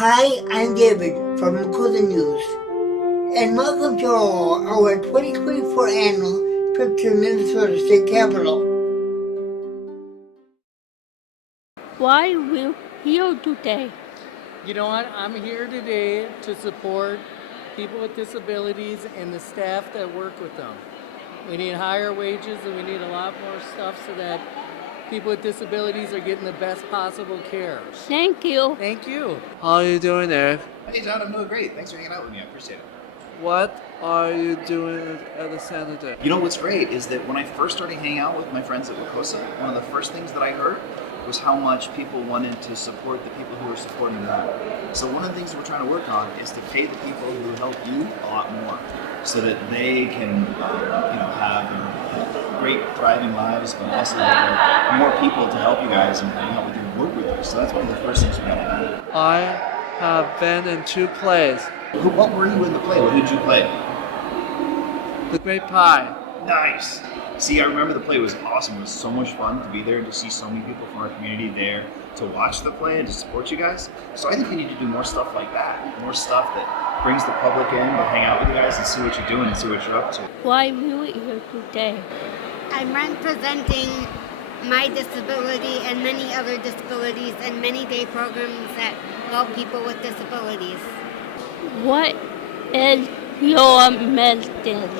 Hi, I'm David from WACOSA News, and welcome to our 2024 annual trip to Minnesota State Capitol. Why are we here today? You know what? I'm here today to support people with disabilities and the staff that work with them. We need higher wages and we need a lot more stuff so that people with disabilities are getting the best possible care. Thank you. Thank you. How are you doing, Eric? Hey John, I'm doing great. Thanks for hanging out with me. I appreciate it. What are you doing at the center today? You know what's great is that when I first started hanging out with my friends at WACOSA, one of the first things that I heard was how much people wanted to support the people who were supporting them. So one of the things we're trying to work on is to pay the people who help you a lot more, so that they can, have their great thriving lives, but also have more people to help you guys and hang out with you and work with you. So that's one of the first things we got to do. I have been in 2 plays. What were you in the play? What did you play? The Great Pie. Nice. See, I remember the play was awesome. It was so much fun to be there and to see so many people from our community there to watch the play and to support you guys. So I think we need to do more stuff like that. More stuff that brings the public in to hang out with you guys and see what you're doing and see what you're up to. Why are we here today? I'm representing my disability and many other disabilities and many day programs that help people with disabilities. What is your message?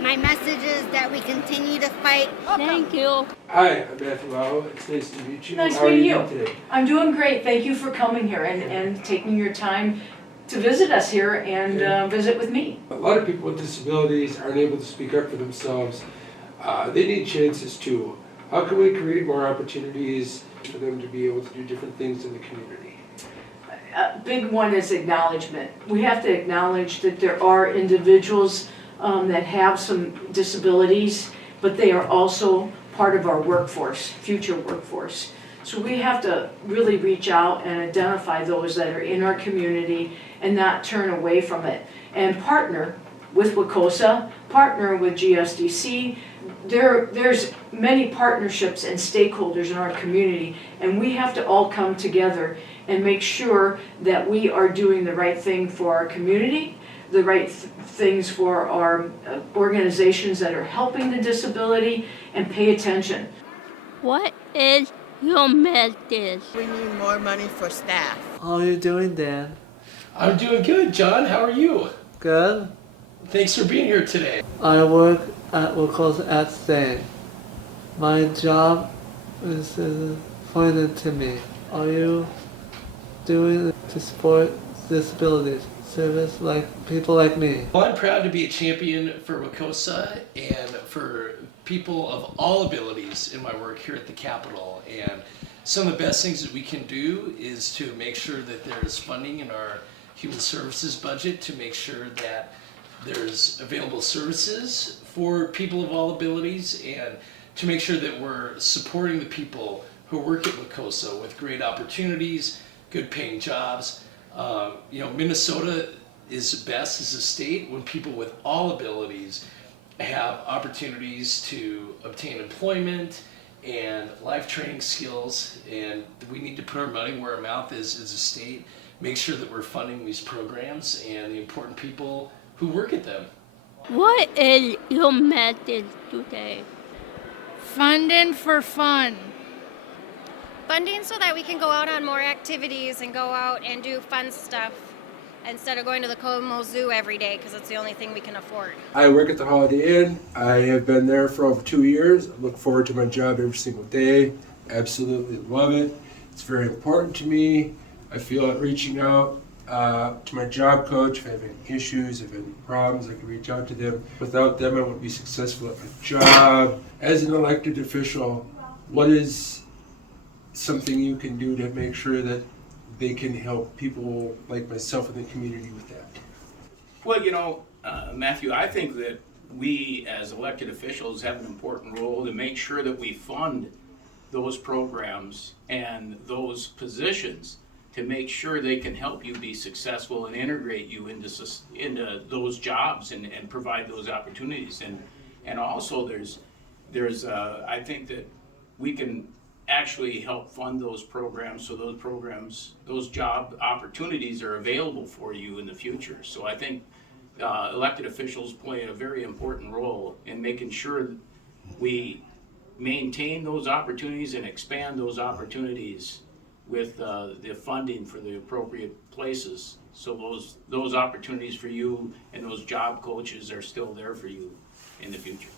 My message is that we continue to fight. Thank you. Hi, I'm Matthew Lau. It's nice to meet you. Nice How are meeting you you. doing today? I'm doing great. Thank you for coming here and taking your time to visit us here and visit with me. A lot of people with disabilities aren't able to speak up for themselves. They need chances too. How can we create more opportunities for them to be able to do different things in the community? A big one is acknowledgement. We have to acknowledge that there are individuals that have some disabilities, but they are also part of our workforce, future workforce. So we have to really reach out and identify those that are in our community and not turn away from it. And partner with WACOSA, partner with GSDC. There's many partnerships and stakeholders in our community, and we have to all come together and make sure that we are doing the right thing for our community, the right things for our organizations that are helping the disability, and pay attention. What is your message? We need more money for staff. How are you doing, Dan? I'm doing good, John. How are you? Good. Thanks for being here today. I work at WACOSA at State. My job is appointed to me. Are you doing to support disabilities? Service like people like me. Well, I'm proud to be a champion for WACOSA and for people of all abilities in my work here at the Capitol. And some of the best things that we can do is to make sure that there's funding in our human services budget to make sure that there's available services for people of all abilities and to make sure that we're supporting the people who work at WACOSA with great opportunities, good paying jobs. Minnesota is best as a state when people with all abilities have opportunities to obtain employment and life training skills, and we need to put our money where our mouth is as a state, make sure that we're funding these programs and the important people who work at them. What is your message today? Funding for fun. Funding so that we can go out on more activities and go out and do fun stuff instead of going to the Como Zoo every day because it's the only thing we can afford. I work at the Holiday Inn. I have been there for over 2 years. I look forward to my job every single day. Absolutely love it. It's very important to me. I feel like reaching out to my job coach. If I have any issues, if I have any problems, I can reach out to them. Without them, I wouldn't be successful at my job. As an elected official, what is something you can do to make sure that they can help people like myself in the community with that? Well, Matthew, I think that we as elected officials have an important role to make sure that we fund those programs and those positions to make sure they can help you be successful and integrate you into those jobs and provide those opportunities. And also there's I think that we can actually help fund those programs, so those job opportunities are available for you in the future. So I think elected officials play a very important role in making sure that we maintain those opportunities and expand those opportunities with the funding for the appropriate places. So those opportunities for you and those job coaches are still there for you in the future.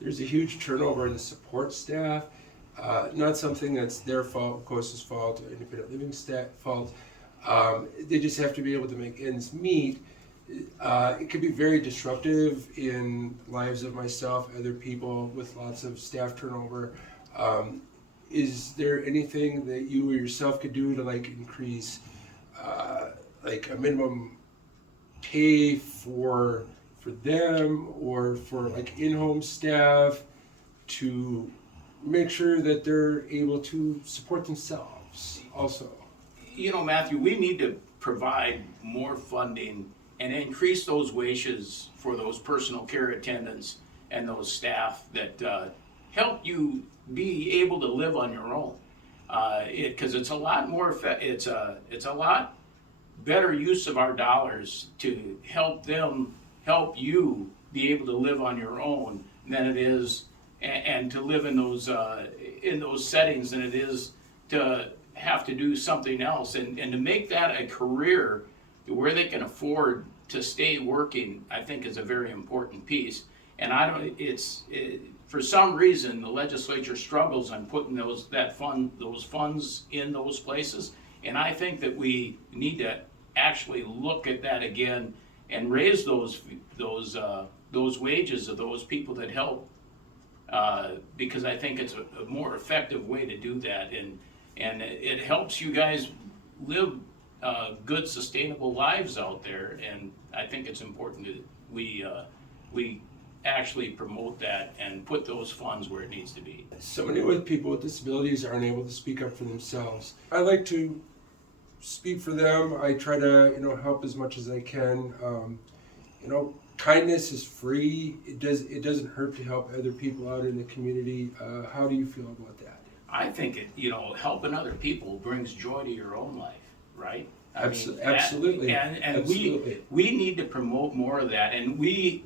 There's a huge turnover in the support staff. Not something that's their fault, WACOSA's fault, or independent living staff fault. They just have to be able to make ends meet. It can be very disruptive in lives of myself, other people with lots of staff turnover. Is there anything that you or yourself could do to like increase like a minimum pay for them or for like in-home staff to make sure that they're able to support themselves also? You know, Matthew, we need to provide more funding and increase those wages for those personal care attendants and those staff that help you be able to live on your own. Because it's a lot more, it's a lot better use of our dollars to help you be able to live on your own than it is, and to live in those settings than it is to have to do something else, and to make that a career where they can afford to stay working, I think is a very important piece. And for some reason, the legislature struggles on putting those funds in those places. And I think that we need to actually look at that again and raise those wages of those people that help, because I think it's a more effective way to do that, and it helps you guys live good, sustainable lives out there. And I think it's important that we actually promote that and put those funds where it needs to be. So many with people with disabilities aren't able to speak up for themselves. I like to speak for them. I try to, help as much as I can. Kindness is free. It doesn't hurt to help other people out in the community. How do you feel about that? I think helping other people brings joy to your own life, right? Absolutely. And Absolutely. we need to promote more of that, and we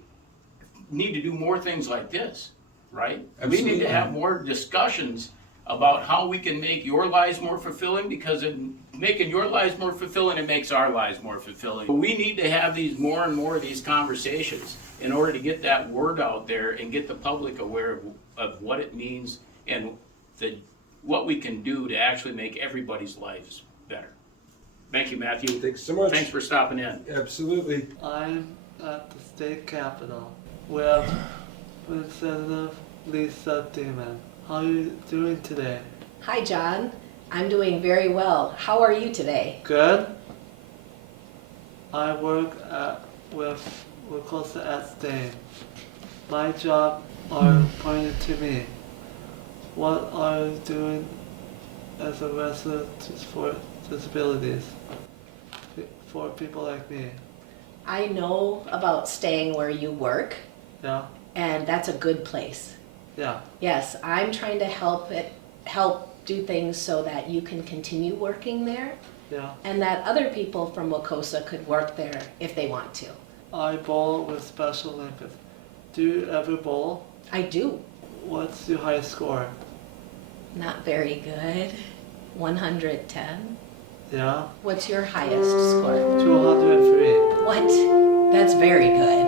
need to do more things like this, right? Absolutely. We need to have more discussions about how we can make your lives more fulfilling, because in making your lives more fulfilling, it makes our lives more fulfilling. But we need to have more and more of these conversations in order to get that word out there and get the public aware of what it means and what we can do to actually make everybody's lives better. Thank you, Matthew. Thanks so much. Thanks for stopping in. Absolutely. I'm at the state capitol with Representative Lisa Demon. How are you doing today? Hi, John. I'm doing very well. How are you today? Good. I work with WACOSA at Stain. My job are pointed to me. What are you doing as a resident for disabilities for people like me? I know about staying where you work. Yeah. And that's a good place. Yeah. Yes, I'm trying to help do things so that you can continue working there. Yeah. And that other people from WACOSA could work there if they want to. I bowl with Special Olympics. Do you ever bowl? I do. What's your high score? Not very good. 110. Yeah. What's your highest score? 203. What? That's very good.